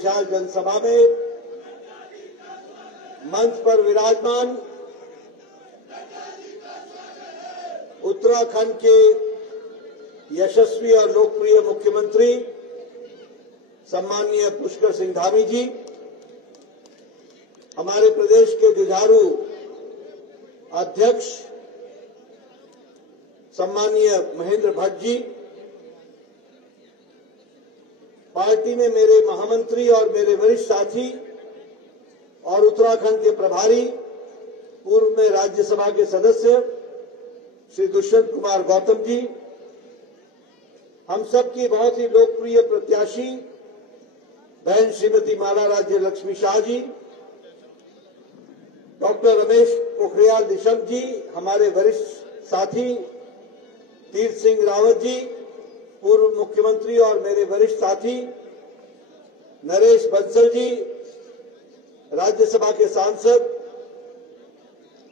विशाल जनसभा में मंच पर विराजमान उत्तराखंड के यशस्वी और लोकप्रिय मुख्यमंत्री सम्माननीय पुष्कर सिंह धामी जी, हमारे प्रदेश के जुझारू अध्यक्ष सम्माननीय महेंद्र भट्ट जी, पार्टी में मेरे महामंत्री और मेरे वरिष्ठ साथी और उत्तराखंड के प्रभारी पूर्व में राज्यसभा के सदस्य श्री दुष्यंत कुमार गौतम जी, हम सब की बहुत ही लोकप्रिय प्रत्याशी बहन श्रीमती माला राज्य लक्ष्मी शाह जी, डॉक्टर रमेश पोखरियाल निशंक जी, हमारे वरिष्ठ साथी तीर्थ सिंह रावत जी, पूर्व मुख्यमंत्री और मेरे वरिष्ठ साथी नरेश बंसल जी, राज्यसभा के सांसद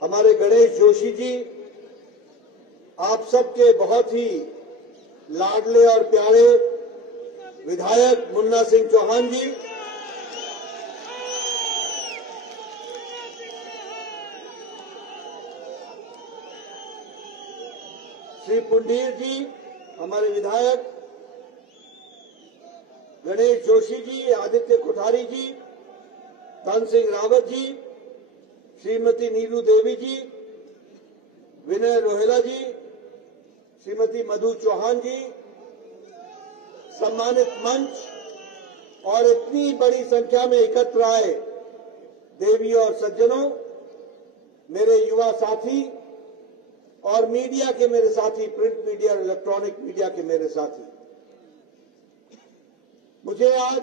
हमारे गणेश जोशी जी, आप सबके बहुत ही लाडले और प्यारे विधायक मुन्ना सिंह चौहान जी, श्री पुंडीर जी, हमारे विधायक गणेश जोशी जी, आदित्य कोठारी जी, धन सिंह रावत जी, श्रीमती नीलू देवी जी, विनय रोहेला जी, श्रीमती मधु चौहान जी, सम्मानित मंच और इतनी बड़ी संख्या में एकत्र आए देवी और सज्जनों, मेरे युवा साथी और मीडिया के मेरे साथी, प्रिंट मीडिया और इलेक्ट्रॉनिक मीडिया के मेरे साथी, मुझे आज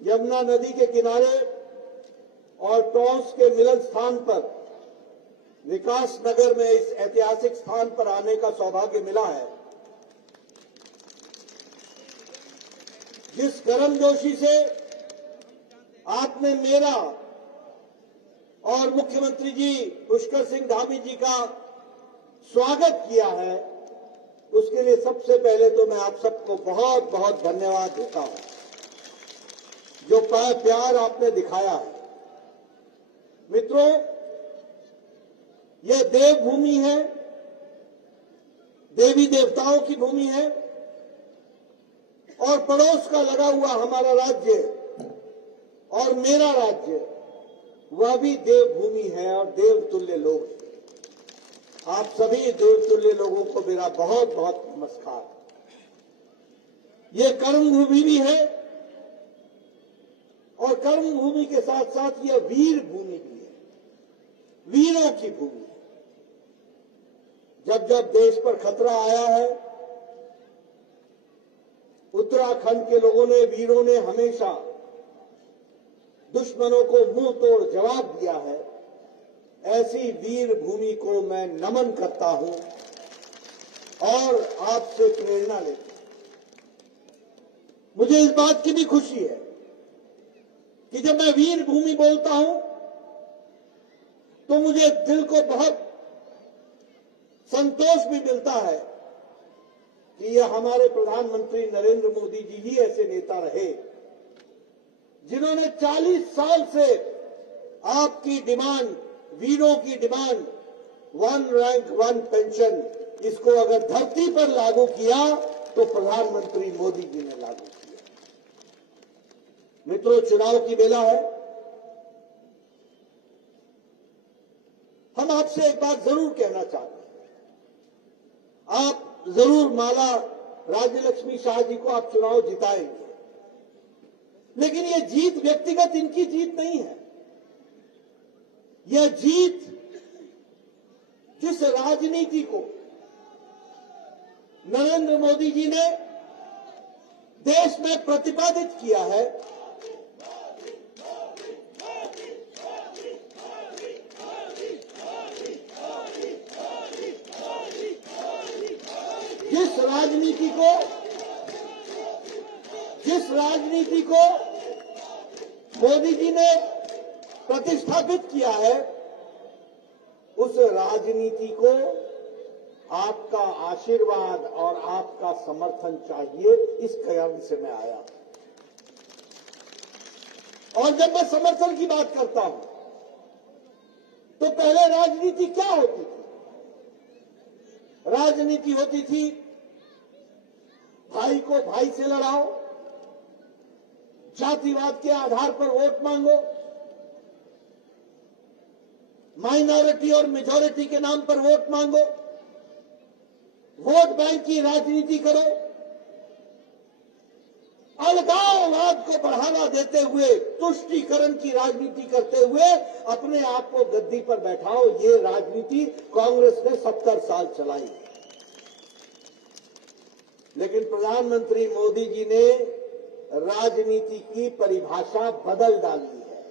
यमुना नदी के किनारे और टॉस के मिलन स्थान पर विकास नगर में इस ऐतिहासिक स्थान पर आने का सौभाग्य मिला है। जिस गर्मजोशी से आपने मेरा और मुख्यमंत्री जी पुष्कर सिंह धामी जी का स्वागत किया है, उसके लिए सबसे पहले तो मैं आप सबको बहुत बहुत धन्यवाद देता हूं। जो प्यार आपने दिखाया है मित्रों, यह देवभूमि है, देवी देवताओं की भूमि है और पड़ोस का लगा हुआ हमारा राज्य और मेरा राज्य वह भी देवभूमि है और देवतुल्य लोग हैं। आप सभी देवतुल्य लोगों को मेरा बहुत बहुत नमस्कार। ये कर्मभूमि भी है और कर्मभूमि के साथ साथ यह वीर भूमि भी है, वीरों की भूमि है। जब जब देश पर खतरा आया है, उत्तराखंड के लोगों ने, वीरों ने हमेशा दुश्मनों को मुंह तोड़ जवाब दिया है। ऐसी वीर भूमि को मैं नमन करता हूं और आपसे प्रेरणा लेता हूं। मुझे इस बात की भी खुशी है कि जब मैं वीर भूमि बोलता हूं तो मुझे दिल को बहुत संतोष भी मिलता है कि यह हमारे प्रधानमंत्री नरेंद्र मोदी जी ही ऐसे नेता रहे जिन्होंने 40 साल से आपकी डिमांड, वीरों की डिमांड, 1 रैंक 1 पेंशन, इसको अगर धरती पर लागू किया तो प्रधानमंत्री मोदी जी ने लागू किया। मित्रों, चुनाव की बेला है। हम आपसे एक बात जरूर कहना चाहते हैं, आप जरूर माला राज्य लक्ष्मी शाह जी को आप चुनाव जिताएंगे, लेकिन यह जीत व्यक्तिगत इनकी जीत नहीं है। यह जीत जिस राजनीति को नरेंद्र मोदी जी ने देश में प्रतिपादित किया है, जिस राजनीति को मोदी जी ने प्रतिस्थापित किया है, उस राजनीति को आपका आशीर्वाद और आपका समर्थन चाहिए। इस कारण से मैं आया। और जब मैं समर्थन की बात करता हूं तो पहले राजनीति क्या होती थी? राजनीति होती थी भाई को भाई से लड़ाओ, जातिवाद के आधार पर वोट मांगो, माइनॉरिटी और मेजॉरिटी के नाम पर वोट मांगो, वोट बैंक की राजनीति करो, अलगाववाद को बढ़ावा देते हुए तुष्टीकरण की राजनीति करते हुए अपने आप को गद्दी पर बैठाओ। ये राजनीति कांग्रेस ने 70 साल चलाई। लेकिन प्रधानमंत्री मोदी जी ने राजनीति की परिभाषा बदल डाली है।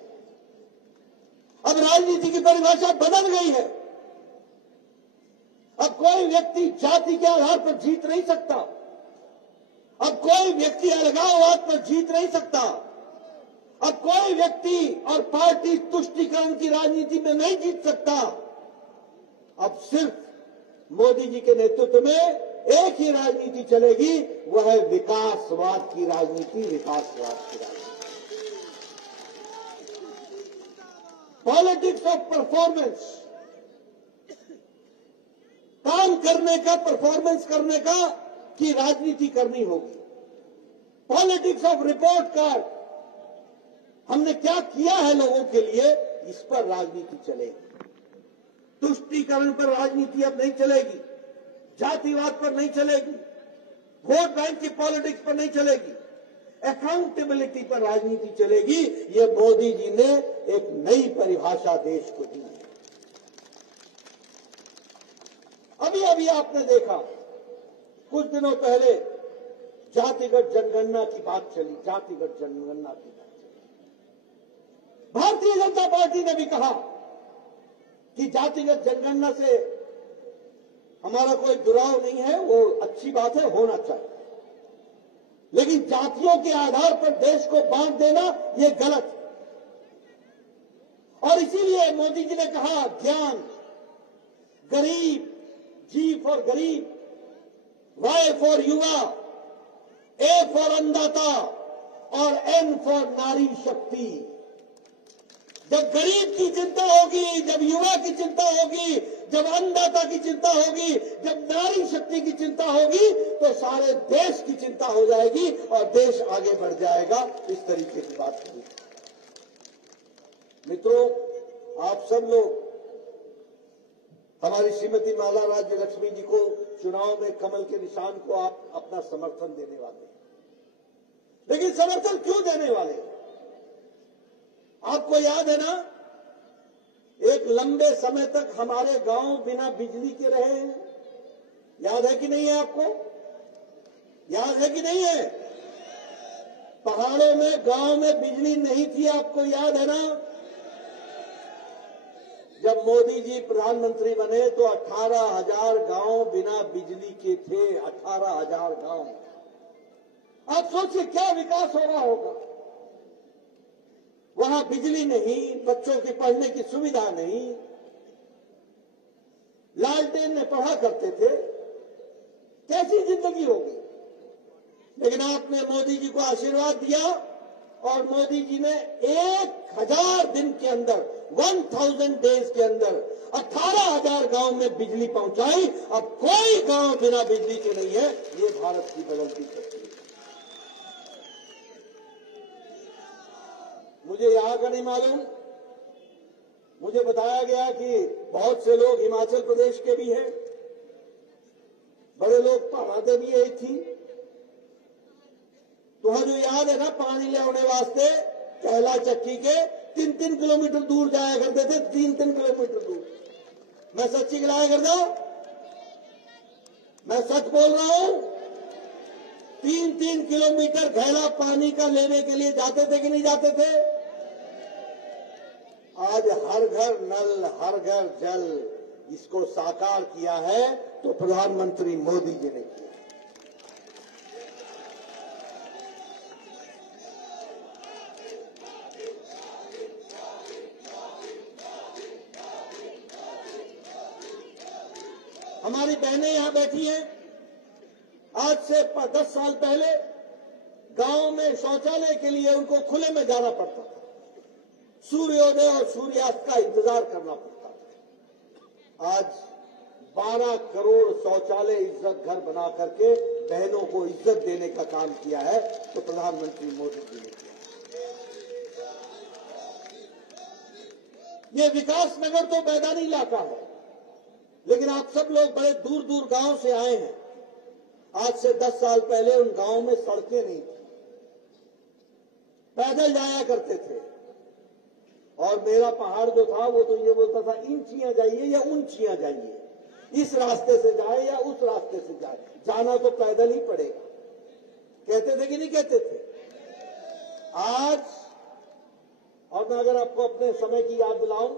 अब राजनीति की परिभाषा बदल गई है। अब कोई व्यक्ति जाति के आधार पर जीत नहीं सकता। अब कोई व्यक्ति अलगाववाद पर जीत नहीं सकता। अब कोई व्यक्ति और पार्टी तुष्टीकरण की राजनीति में नहीं जीत सकता। अब सिर्फ मोदी जी के नेतृत्व में एक ही राजनीति चलेगी, वह है विकासवाद की राजनीति, विकासवाद की राजनीति। पॉलिटिक्स ऑफ परफॉर्मेंस, काम करने का, परफॉर्मेंस करने का की राजनीति करनी होगी। पॉलिटिक्स ऑफ रिपोर्ट कार्ड, हमने क्या किया है लोगों के लिए, इस पर राजनीति चलेगी। तुष्टीकरण पर राजनीति अब नहीं चलेगी, जातिवाद पर नहीं चलेगी, वोट बैंक की पॉलिटिक्स पर नहीं चलेगी, अकाउंटेबिलिटी पर राजनीति चलेगी। ये मोदी जी ने एक नई परिभाषा देश को दी है। अभी अभी आपने देखा, कुछ दिनों पहले जातिगत जनगणना की बात चली, जातिगत जनगणना की बात चली। भारतीय जनता पार्टी ने भी कहा कि जातिगत जनगणना से हमारा कोई दुराव नहीं है, वो अच्छी बात है, होना चाहिए। लेकिन जातियों के आधार पर देश को बांट देना ये गलत है। और इसीलिए मोदी जी ने कहा, ज्ञान, गरीब, जी फॉर गरीब, वाई फॉर युवा, ए फॉर अन्नदाता और एन फॉर नारी शक्ति। जब गरीब की चिंता होगी, जब युवा की चिंता होगी, जब अन्नदाता की चिंता होगी, जब नारी शक्ति की चिंता होगी, तो सारे देश की चिंता हो जाएगी और देश आगे बढ़ जाएगा। इस तरीके की बात होगी। मित्रों, आप सब लोग हमारी श्रीमती माला राज्य लक्ष्मी जी को चुनाव में कमल के निशान को आप अपना समर्थन देने वाले हैं। लेकिन समर्थन क्यों देने वाले? आपको याद है ना, एक लंबे समय तक हमारे गांव बिना बिजली के रहे हैं। याद है कि नहीं है आपको? याद है कि नहीं है? पहाड़ों में, गांव में बिजली नहीं थी, आपको याद है ना? जब मोदी जी प्रधानमंत्री बने तो 18,000 गांव बिना बिजली के थे। 18,000 गांव। आप सोचिए क्या विकास हो रहा होगा। वहां बिजली नहीं, बच्चों के पढ़ने की सुविधा नहीं, लालटेन में पढ़ा करते थे, कैसी जिंदगी होगी। लेकिन आपने मोदी जी को आशीर्वाद दिया और मोदी जी ने 1000 दिन के अंदर, 1000 डेज के अंदर 18,000 गांव में बिजली पहुंचाई। अब कोई गांव बिना बिजली के नहीं है। ये भारत की बदलती तस्वीर। मुझे यहां का नहीं मालूम, मुझे बताया गया कि बहुत से लोग हिमाचल प्रदेश के भी हैं, बड़े लोग पहाड़े भी यही थी। तुम्हें जो याद है ना, पानी ले आने वास्ते कहला चक्की के 3-3 किलोमीटर दूर जाया करते थे। 3-3 किलोमीटर दूर। मैं सच्ची गिलाया कर दो, मैं सच बोल रहा हूं। 3-3 किलोमीटर घैला पानी का लेने के लिए जाते थे कि नहीं जाते थे? आज हर घर नल, हर घर जल, इसको साकार किया है तो प्रधानमंत्री मोदी जी ने किया। हमारी बहनें यहां बैठी हैं। आज से 10 साल पहले गांव में शौचालय के लिए उनको खुले में जाना पड़ता था। सूर्योदय और सूर्यास्त का इंतजार करना पड़ता था। आज 12 करोड़ शौचालय इज्जत घर बना करके बहनों को इज्जत देने का काम किया है, तो प्रधानमंत्री मोदी जी ने किया। ये विकास नगर तो मैदानी इलाका है, लेकिन आप सब लोग बड़े दूर दूर गांव से आए हैं। आज से 10 साल पहले उन गांवों में सड़कें नहीं थी, पैदल जाया करते थे। और मेरा पहाड़ जो था वो तो ये बोलता था, इंचियां जाइए या ऊंचियां जाइए, इस रास्ते से जाए या उस रास्ते से जाए, जाना तो पैदल ही पड़ेगा। कहते थे कि नहीं कहते थे? आज, और मैं अगर आपको अपने समय की याद दिलाऊं,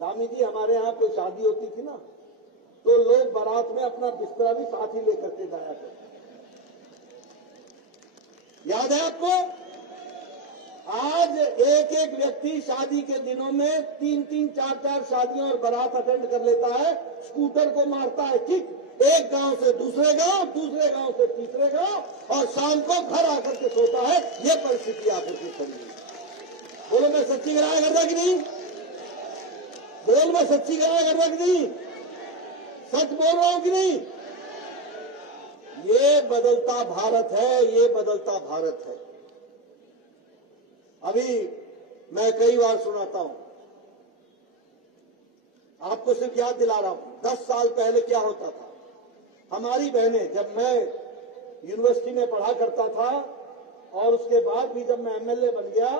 दामी जी, हमारे यहाँ कोई शादी होती थी ना, तो लोग बारात में अपना बिस्तरा भी साथ ही लेकर के जाया करते। याद है आपको? आज एक एक व्यक्ति शादी के दिनों में 3-3, 4-4 शादियां और बारात अटेंड कर लेता है, स्कूटर को मारता है किक, एक गांव से दूसरे गांव, दूसरे गांव से तीसरे गांव, और शाम को घर आकर के सोता है। ये परिस्थिति आकर के खड़ी है। बोलो, मैं सच्ची गराया कर रहा कि नहीं? बोल, मैं सच्ची गराया कर रहा कि नहीं? सच बोल रहा हूं कि नहीं? ये बदलता भारत है, ये बदलता भारत है। अभी मैं कई बार सुनाता हूं, आपको सिर्फ याद दिला रहा हूं। 10 साल पहले क्या होता था? हमारी बहनें, जब मैं यूनिवर्सिटी में पढ़ा करता था और उसके बाद भी जब मैं एमएलए बन गया,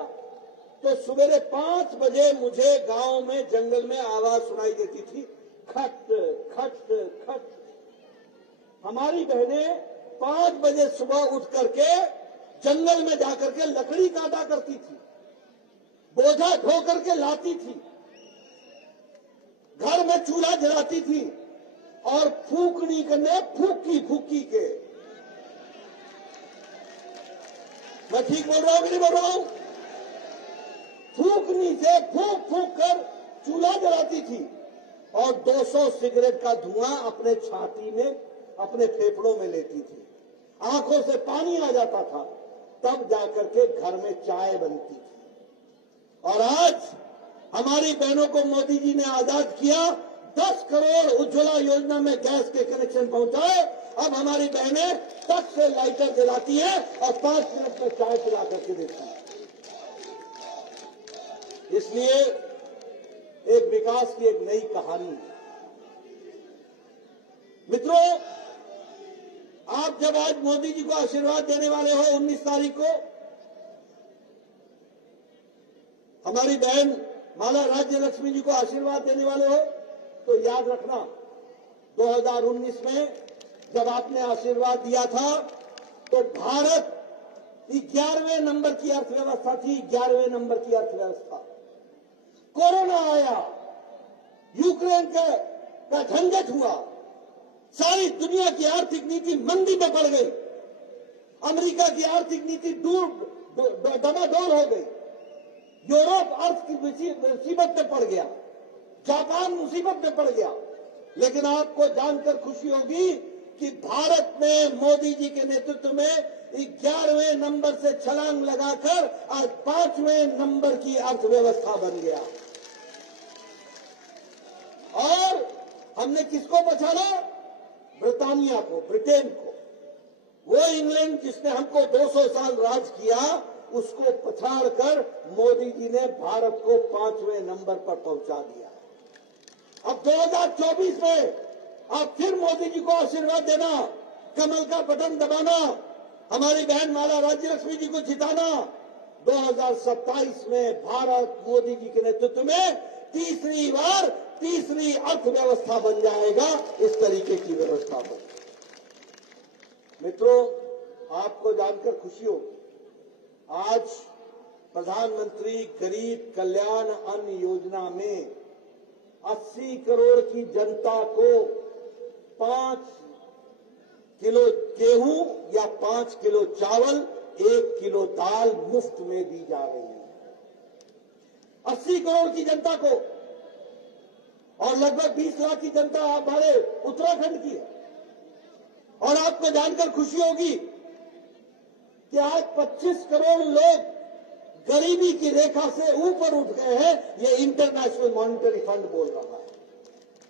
तो सवेरे 5 बजे मुझे गांव में जंगल में आवाज सुनाई देती थी, खट खट खट। हमारी बहनें 5 बजे सुबह उठ करके जंगल में जाकर के लकड़ी काटा करती थी, बोझा ढो करके लाती थी, घर में चूल्हा जलाती थी, और फूकनी करने फूकी फूकी के। मैं ठीक बोल रहा हूं कि नहीं बोल रहा हूं? फूकनी से फूक फूक कर चूल्हा जलाती थी, और 200 सिगरेट का धुआं अपने छाती में, अपने फेफड़ों में लेती थी। आंखों से पानी आ जाता था, तब जाकर के घर में चाय बनती थी। और आज हमारी बहनों को मोदी जी ने आजाद किया, 10 करोड़ उज्ज्वला योजना में गैस के कनेक्शन पहुंचाए। अब हमारी बहनें तक से लाइटर जलाती है और 5 मिनट में चाय पिला करके देती है। इसलिए एक विकास की एक नई कहानी है। मित्रों, आप जब आज मोदी जी को आशीर्वाद देने वाले हो 19 तारीख को, हमारी बहन माला राज्य लक्ष्मी जी को आशीर्वाद देने वाले हो, तो याद रखना 2019 में जब आपने आशीर्वाद दिया था, तो भारत 11वें नंबर की अर्थव्यवस्था थी, 11वें नंबर की अर्थव्यवस्था। कोरोना आया, यूक्रेन का झंझट हुआ, सारी दुनिया की आर्थिक नीति मंदी में पड़ गई, अमेरिका की आर्थिक नीति डमाडोल हो गई, यूरोप अर्थ की मुसीबत में पड़ गया, जापान मुसीबत में पड़ गया। लेकिन आपको जानकर खुशी होगी कि भारत ने मोदी जी के नेतृत्व में 11वें नंबर से छलांग लगाकर आज 5वें नंबर की अर्थव्यवस्था बन गया। और हमने किसको बचाना? ब्रिटानिया को, ब्रिटेन को। वो इंग्लैंड जिसने हमको 200 साल राज किया, उसको पछाड़कर मोदी जी ने भारत को 5वें नंबर पर पहुंचा दिया। अब 2024 में आप फिर मोदी जी को आशीर्वाद देना, कमल का बटन दबाना, हमारी बहन माला राज्य लक्ष्मी जी को जिताना। 2027 में भारत मोदी जी के नेतृत्व में तीसरी बार तीसरी अर्थव्यवस्था बन जाएगा। इस तरीके की व्यवस्था हो। मित्रों, आपको जानकर खुशी हो, आज प्रधानमंत्री गरीब कल्याण अन्न योजना में 80 करोड़ की जनता को 5 किलो गेहूं या 5 किलो चावल, 1 किलो दाल मुफ्त में दी जा रही है। 80 करोड़ की जनता को, और लगभग 20 लाख की जनता हमारे उत्तराखंड की है। और आपको जानकर खुशी होगी कि आज 25 करोड़ लोग गरीबी की रेखा से ऊपर उठ गए हैं, ये इंटरनेशनल मॉनिटरी फंड बोल रहा है।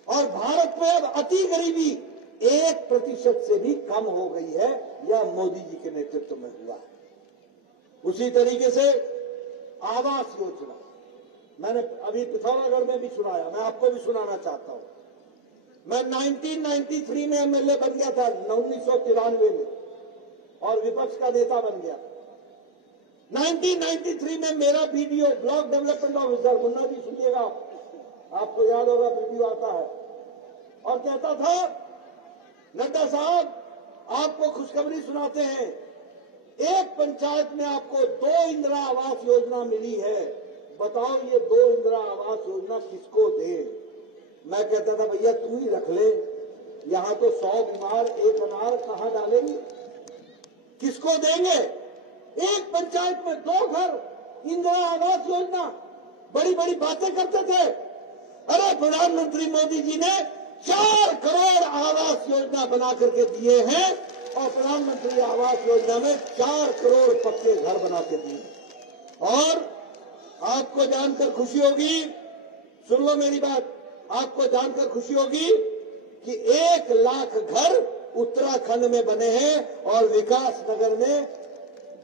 और भारत में अब अति गरीबी 1% से भी कम हो गई है, यह मोदी जी के नेतृत्व में हुआ है। उसी तरीके से आवास योजना मैंने अभी पिथौरागढ़ में भी सुनाया, मैं आपको भी सुनाना चाहता हूं। मैं 1993 में एमएलए बन गया था, 1993 में, और विपक्ष का नेता बन गया। 1993 में मेरा BDO, block development officer, Munna ji सुनिएगा, आपको याद होगा वीडियो आता है, और कहता था, नड्डा साहब आपको खुशखबरी सुनाते हैं, एक पंचायत में आपको 2 इंदिरा आवास योजना मिली है, बताओ ये 2 इंदिरा आवास योजना किसको दे। मैं कहता था भैया तू ही रख ले, यहां तो 100 बीमार 1 अनार कहां डालेंगे, किसको देंगे। एक पंचायत में 2 घर, इंदिरा आवास योजना, बड़ी बड़ी बातें करते थे। अरे प्रधानमंत्री मोदी जी ने 4 करोड़ आवास योजना बना करके दिए हैं, और प्रधानमंत्री आवास योजना में 4 करोड़ पक्के घर बना के दिए। और आपको जानकर खुशी होगी, सुन लो मेरी बात, आपको जानकर खुशी होगी कि 1 लाख घर उत्तराखंड में बने हैं, और विकास नगर में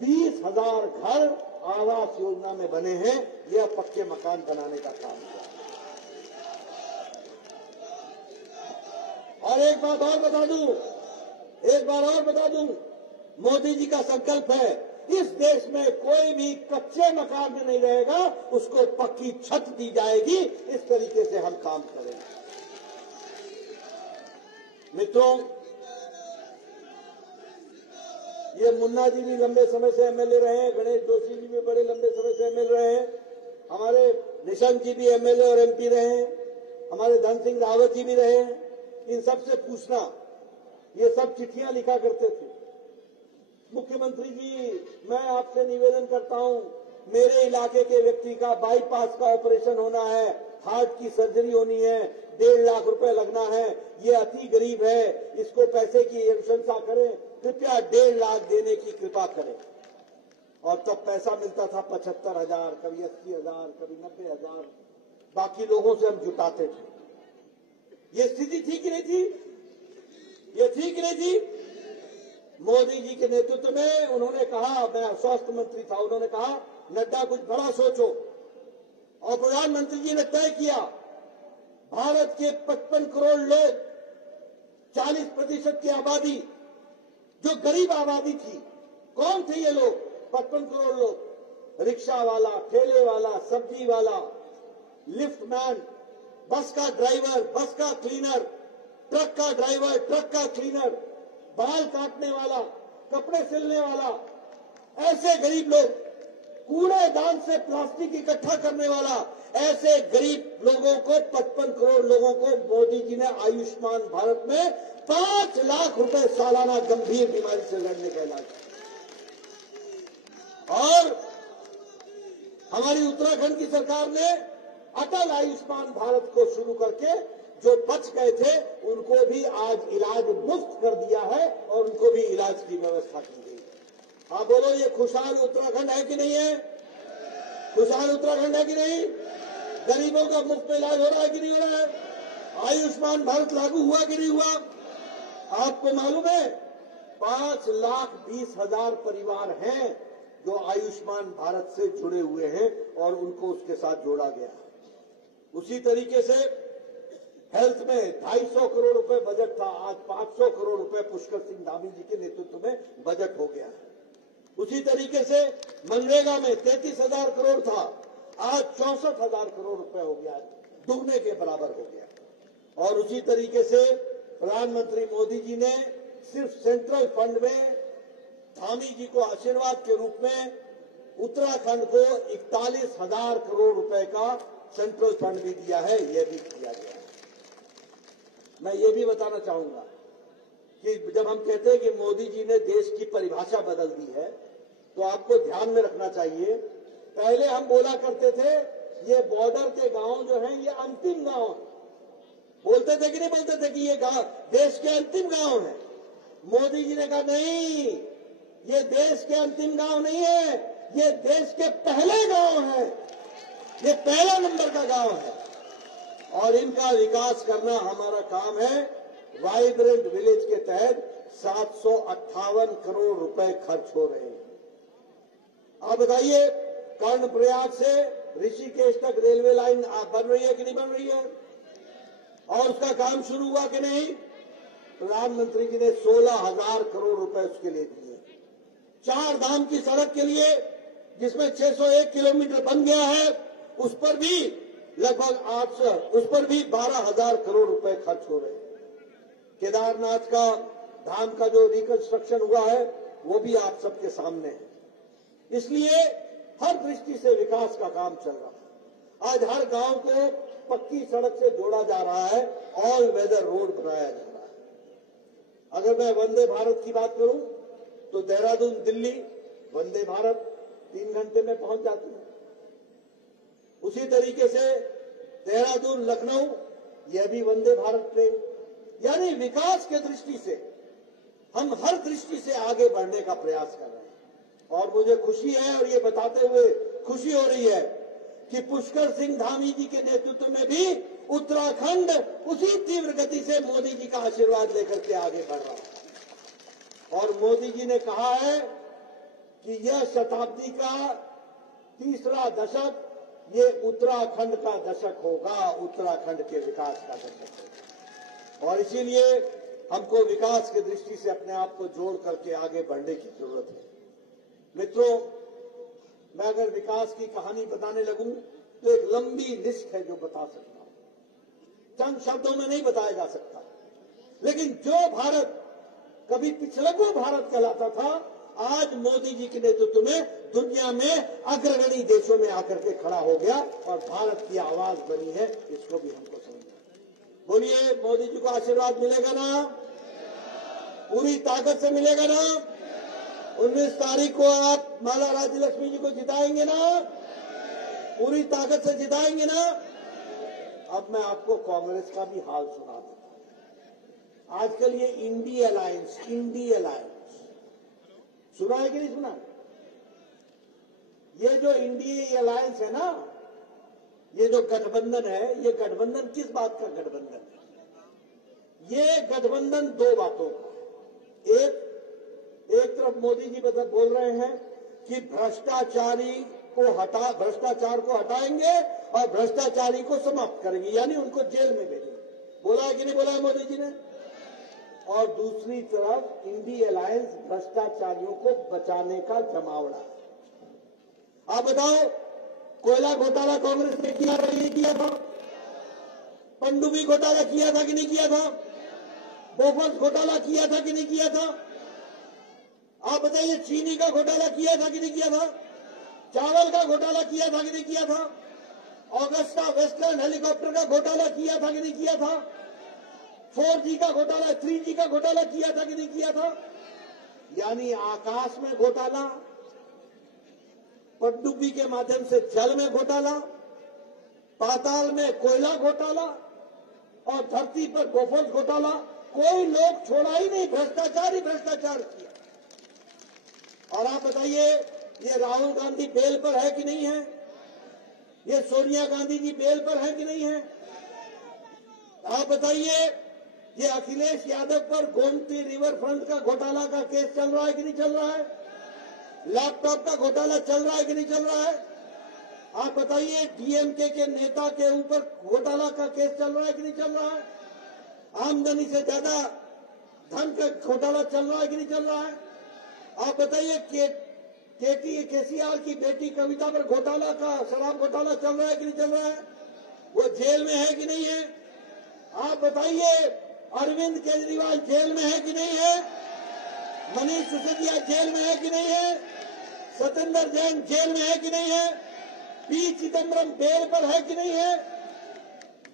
20,000 घर आवास योजना में बने हैं। यह पक्के मकान बनाने का काम है। और एक बात और बता दूं, मोदी जी का संकल्प है, इस देश में कोई भी कच्चे मकान में नहीं रहेगा, उसको पक्की छत दी जाएगी। इस तरीके से हम काम करेंगे। मित्रों, ये मुन्ना जी भी लंबे समय से एमएलए रहे हैं, गणेश जोशी जी भी बड़े लंबे समय से एमएलए रहे हैं, हमारे निशंक जी भी एमएलए और एमपी रहे हैं, हमारे धन सिंह रावत जी भी रहे हैं। इन सब से पूछना, ये सब चिट्ठियां लिखा करते थे, मुख्यमंत्री जी मैं आपसे निवेदन करता हूं, मेरे इलाके के व्यक्ति का बाईपास का ऑपरेशन होना है, हार्ट की सर्जरी होनी है, 1.5 लाख रुपए लगना है, ये अति गरीब है, इसको पैसे की अनुशंसा करें, कृपया 1.5 लाख देने की कृपा करें। और तब पैसा मिलता था 75,000, कभी 80,000, कभी 90,000, बाकी लोगों से हम जुटाते थे। ये स्थिति थी कि नहीं थी? ये थी कि नहीं थी? मोदी जी के नेतृत्व में उन्होंने कहा, मैं स्वास्थ्य मंत्री था, उन्होंने कहा नड्डा कुछ बड़ा सोचो, और प्रधानमंत्री जी ने तय किया, भारत के 55 करोड़ लोग, 40% की आबादी, जो गरीब आबादी थी, कौन थे ये लोग? 55 करोड़ लोग, रिक्शा वाला, ठेले वाला, सब्जी वाला, लिफ्ट मैन, बस का ड्राइवर, बस का क्लीनर, ट्रक का ड्राइवर, ट्रक का क्लीनर, बाल काटने वाला, कपड़े सिलने वाला, ऐसे गरीब लोग, कूड़ेदान से प्लास्टिक इकट्ठा करने वाला, ऐसे गरीब लोगों को, 55 करोड़ लोगों को मोदी जी ने आयुष्मान भारत में 5 लाख रुपए सालाना गंभीर बीमारी से लड़ने का इलाज। और हमारी उत्तराखंड की सरकार ने अटल आयुष्मान भारत को शुरू करके जो बच गए थे उनको भी आज इलाज मुफ्त कर दिया है, और उनको भी इलाज की व्यवस्था की गई। आप बोलो, ये खुशहाल उत्तराखंड है कि नहीं है? खुशहाल उत्तराखंड है कि नहीं? गरीबों का मुफ्त में इलाज हो रहा है कि नहीं हो रहा है? आयुष्मान भारत लागू हुआ कि नहीं हुआ? आपको मालूम है 5,20,000 परिवार हैं जो आयुष्मान भारत से जुड़े हुए हैं, और उनको उसके साथ जोड़ा गया। उसी तरीके से हेल्थ में 250 करोड़ रुपए बजट था, आज 500 करोड़ रुपए पुष्कर सिंह धामी जी के नेतृत्व में बजट हो गया है। उसी तरीके से मनरेगा में 33,000 करोड़ था, आज 64,000 करोड़ रुपए हो गया, दुगने के बराबर हो गया। और उसी तरीके से प्रधानमंत्री मोदी जी ने सिर्फ सेंट्रल फंड में धामी जी को आशीर्वाद के रूप में उत्तराखंड को 41,000 करोड़ रुपए का सेंट्रल फंड भी दिया है, यह भी किया गया है। मैं ये भी बताना चाहूंगा कि जब हम कहते हैं कि मोदी जी ने देश की परिभाषा बदल दी है, तो आपको ध्यान में रखना चाहिए, पहले हम बोला करते थे ये बॉर्डर के गांव जो हैं ये अंतिम गांव है, बोलते थे कि नहीं बोलते थे कि ये गांव देश के अंतिम गांव है। मोदी जी ने कहा नहीं, ये देश के अंतिम गांव नहीं है, ये देश के पहले गांव हैं, ये पहला नंबर का गांव है और इनका विकास करना हमारा काम है। वाइब्रेंट विलेज के तहत 758 करोड़ रुपए खर्च हो रहे हैं। आप बताइए, कर्णप्रयाग से ऋषिकेश तक रेलवे लाइन बन रही है कि नहीं बन रही है? और उसका काम शुरू हुआ कि नहीं? प्रधानमंत्री जी ने 16,000 करोड़ रुपए उसके लिए दिए। 4 धाम की सड़क के लिए जिसमें 601 किलोमीटर बन गया है, उस पर भी लगभग 800, उस पर भी 12,000 करोड़ रुपए खर्च हो रहे हैं। केदारनाथ का धाम का जो रिकंस्ट्रक्शन हुआ है वो भी आप सबके सामने है। इसलिए हर दृष्टि से विकास का काम चल रहा है। आज हर गांव को पक्की सड़क से जोड़ा जा रहा है, ऑल वेदर रोड बनाया जा रहा है। अगर मैं वंदे भारत की बात करूं तो देहरादून दिल्ली वंदे भारत 3 घंटे में पहुंच जाती है। उसी तरीके से देहरादून लखनऊ, यह भी वंदे भारत ट्रेन। यानी विकास के दृष्टि से हम हर दृष्टि से आगे बढ़ने का प्रयास कर रहे हैं और मुझे खुशी है और ये बताते हुए खुशी हो रही है कि पुष्कर सिंह धामी जी के नेतृत्व में भी उत्तराखंड उसी तीव्र गति से मोदी जी का आशीर्वाद लेकर के आगे बढ़ रहा है। और मोदी जी ने कहा है कि यह शताब्दी का तीसरा दशक ये उत्तराखंड का दशक होगा, उत्तराखंड के विकास का दशक होगा। और इसीलिए हमको विकास की दृष्टि से अपने आप को जोड़ करके आगे बढ़ने की जरूरत है। मित्रों, मैं अगर विकास की कहानी बताने लगूं तो एक लंबी लिस्ट है जो बता सकता हूं, चंद शब्दों में नहीं बताया जा सकता। लेकिन जो भारत कभी पिछलगू भारत कहलाता था, आज मोदी जी के नेतृत्व में दुनिया में अग्रगणी देशों में आकर के खड़ा हो गया और भारत की आवाज बनी है। इसको भी हमको समझना। बोलिए, मोदी जी को आशीर्वाद मिलेगा ना? पूरी ताकत से मिलेगा ना? 19 तारीख को आप माला राज्य लक्ष्मी जी को जिताएंगे ना? पूरी ताकत से जिताएंगे ना? अब मैं आपको कांग्रेस का भी हाल सुना देता हूं। आजकल ये इंडी अलायंस सुना है कि नहीं सुना? ये जो इंडी अलायंस है ना, ये जो गठबंधन है, ये गठबंधन किस बात का गठबंधन है? ये गठबंधन 2 बातों का। एक तरफ मोदी जी बोल रहे हैं कि भ्रष्टाचार को हटाएंगे और भ्रष्टाचारी को समाप्त करेंगे, यानी उनको जेल में भेजेंगे। बोला है कि नहीं बोला है मोदी जी ने? और दूसरी तरफ इंडी अलायंस भ्रष्टाचारियों को बचाने का जमावड़ा है। आप बताओ, कोयला घोटाला कांग्रेस ने किया था कि नहीं किया था? पनडुब्बी घोटाला किया था कि नहीं किया था? बोफर्स घोटाला किया था कि नहीं किया था? आप बताइए, चीनी का घोटाला किया था कि नहीं किया था? चावल का घोटाला किया था कि नहीं किया था? ऑगस्टा वेस्टलैंड हेलीकॉप्टर का घोटाला किया था कि नहीं किया था? 4G का घोटाला, 3G का घोटाला किया था कि नहीं किया था? यानी आकाश में घोटाला, पनडुब्बी के माध्यम से जल में घोटाला, पाताल में कोयला घोटाला और धरती पर बोफर्स घोटाला। कोई लोग छोड़ा ही नहीं, भ्रष्टाचार ही भ्रष्टाचार किया। और आप बताइए, ये राहुल गांधी बेल पर है कि नहीं है? ये सोनिया गांधी जी बेल पर है कि नहीं है? आप बताइए, ये अखिलेश यादव पर गोमती रिवर फ्रंट का घोटाला का केस चल रहा है कि नहीं चल रहा है? लैपटॉप का घोटाला चल रहा है कि नहीं चल रहा है? आप बताइए, डीएमके के नेता के ऊपर घोटाला का केस चल रहा है कि नहीं चल रहा है? आमदनी से ज्यादा धन का घोटाला चल रहा है कि नहीं चल रहा है? आप बताइए, केसीआर की बेटी कविता पर घोटाला का, शराब घोटाला चल रहा है कि नहीं चल रहा है? वो जेल में है कि नहीं है? आप बताइए, अरविंद केजरीवाल जेल में है कि नहीं है? मनीष सिसोदिया जेल में है कि नहीं है? सत्येंद्र जैन जेल में है कि नहीं है? पी चिदम्बरम बेल पर है कि नहीं है?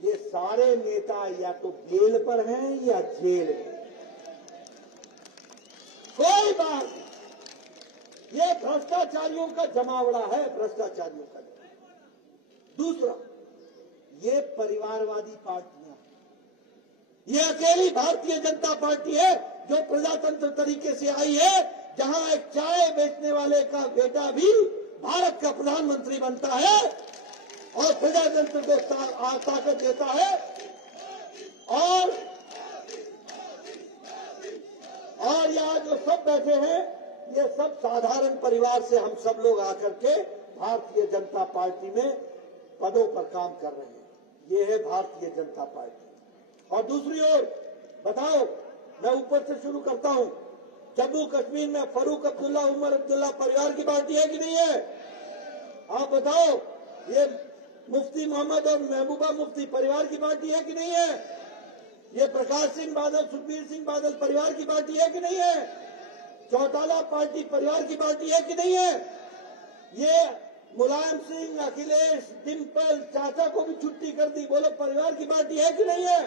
ये सारे नेता या तो बेल पर हैं या जेल में। कोई बात नहीं, ये भ्रष्टाचारियों का जमावड़ा है, भ्रष्टाचारियों का। दूसरा, ये परिवारवादी पार्टियां, ये अकेली भारतीय जनता पार्टी है जो प्रजातंत्र तरीके से आई है, जहां एक चाय बेचने वाले का बेटा भी भारत का प्रधानमंत्री बनता है और प्रजातंत्र को ताकत देता है। और यहाँ जो सब बैठे हैं ये सब साधारण परिवार से हम सब लोग आकर के भारतीय जनता पार्टी में पदों पर काम कर रहे हैं। ये है भारतीय जनता पार्टी। और दूसरी ओर बताओ, मैं ऊपर से शुरू करता हूं, जम्मू कश्मीर में फारूक अब्दुल्ला, उमर अब्दुल्ला परिवार की पार्टी है कि नहीं है? आप बताओ, ये मुफ्ती मोहम्मद और महबूबा मुफ्ती परिवार की पार्टी है कि नहीं है? ये प्रकाश सिंह बादल, सुखबीर सिंह बादल परिवार की पार्टी है कि नहीं है? चौटाला पार्टी परिवार की पार्टी है कि नहीं है? ये मुलायम सिंह, अखिलेश, डिम्पल चाचा को भी छुट्टी कर दी, बोलो परिवार की पार्टी है कि नहीं है?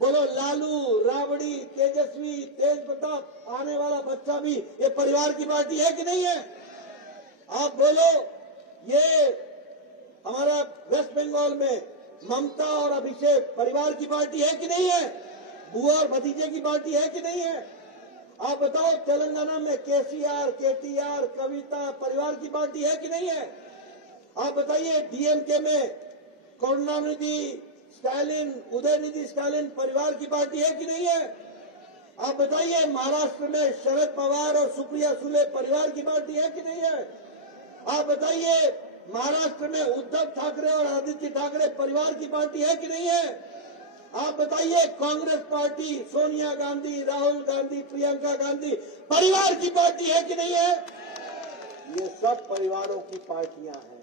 बोलो लालू, राबड़ी, तेजस्वी, तेज प्रताप, आने वाला बच्चा भी ये परिवार की पार्टी है कि नहीं है? आप बोलो, ये हमारा वेस्ट बंगाल में ममता और अभिषेक परिवार की पार्टी है कि नहीं है? बुआ और भतीजे की पार्टी है कि नहीं है? आप बताओ, तेलंगाना में केसीआर, केटीआर, कविता परिवार की पार्टी है कि नहीं है? आप बताइए, डीएमके में करुणानिधि स्टालिन, उदयनिधि स्टालिन परिवार की पार्टी है कि नहीं है? आप बताइए, महाराष्ट्र में शरद पवार और सुप्रिया सुले परिवार की पार्टी है कि नहीं है? आप बताइए, महाराष्ट्र में उद्धव ठाकरे और आदित्य ठाकरे परिवार की पार्टी है कि नहीं है? आप बताइए, कांग्रेस पार्टी, सोनिया गांधी, राहुल गांधी, प्रियंका गांधी परिवार की पार्टी है कि नहीं है? ये सब परिवारों की पार्टियां हैं।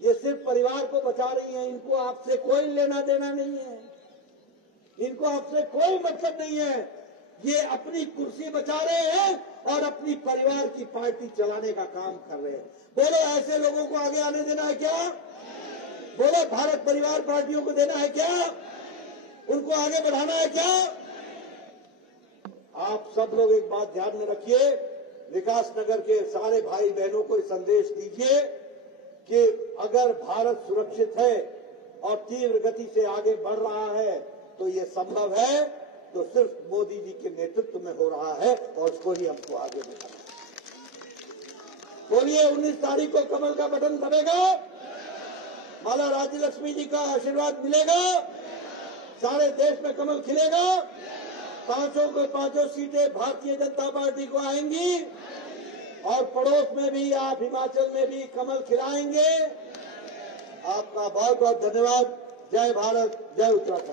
ये सिर्फ परिवार को बचा रही हैं, इनको आपसे कोई लेना देना नहीं है, इनको आपसे कोई मतलब नहीं है। ये अपनी कुर्सी बचा रहे हैं और अपनी परिवार की पार्टी चलाने का काम कर रहे हैं। बोलो, ऐसे लोगों को आगे आने देना है क्या? बोलो, भारत परिवार पार्टियों को देना है क्या? उनको आगे बढ़ाना है क्या? आप सब लोग एक बात ध्यान में रखिए, विकास नगर के सारे भाई बहनों को संदेश दीजिए कि अगर भारत सुरक्षित है और तीव्र गति से आगे बढ़ रहा है तो ये संभव है तो सिर्फ मोदी जी के नेतृत्व में हो रहा है और उसको ही हमको आगे बढ़ाना है। बोलिए, 19 तारीख को कमल का बटन दबेगा, माला राज्य लक्ष्मी जी का आशीर्वाद मिलेगा, सारे देश में कमल खिलेगा, पांचों को पांचों सीटें भारतीय जनता पार्टी को आएंगी और पड़ोस में भी, आप हिमाचल में भी कमल खिलाएंगे। आपका बहुत बहुत धन्यवाद। जय भारत, जय उत्तराखंड।